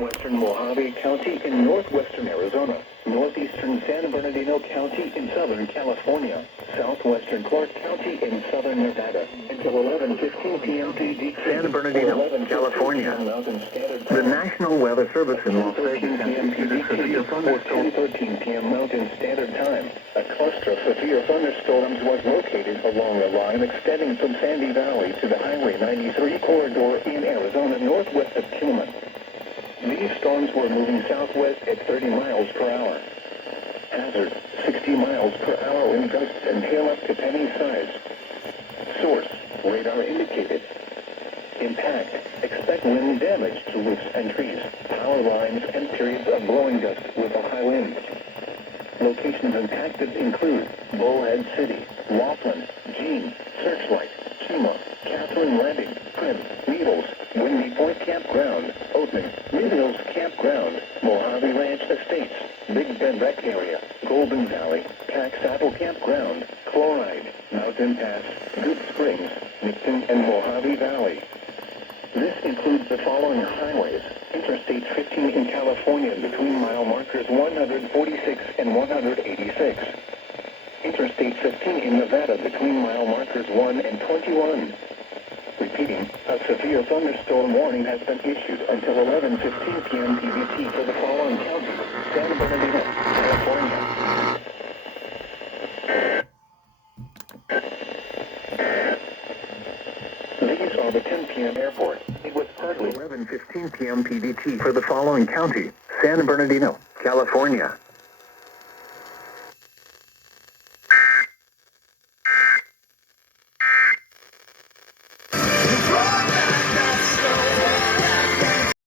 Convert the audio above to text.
southwestern Mojave County in northwestern Arizona, northeastern San Bernardino County in southern California, southwestern Clark County in southern Nevada, until 11:15 p.m. PDT. San Bernardino, California. The National Weather Service in Las Vegas has issued a severe thunderstorm. 10:13 p.m. Mountain Standard Time. A cluster of severe thunderstorms was located along a line extending from Sandy Valley to the Highway 93 corridor in Arizona northwest of Tillman. These storms were moving southwest at 30 miles per hour. Hazard, 60 miles per hour wind gusts and hail up to penny size. Source, radar indicated. Impact, expect wind damage to roofs and trees, power lines, and periods of blowing dust with a high wind. Locations impacted include Bullhead City, Laughlin, Jean, Searchlight, Chima, Catherine Landing, Prince, Needles, Windy Point Campground, Oatman, Mid-Hills Campground, Mojave Ranch Estates, Big Bend Rec Area, Golden Valley, Pack Saddle Campground, Chloride, Mountain Pass, Good Springs, Nixon, and Mojave Valley. This includes the following highways: Interstate 15 in California between mile markers 146 and 186. Interstate 15 in Nevada between mile markers 1 and 21. Repeating, a severe thunderstorm warning has been issued until 11:15 p.m. PBT for the following counties: San Bernardino, California. These are the 10 p.m. airport. It was partly 11:15 p.m. PDT for the following county: San Bernardino, California.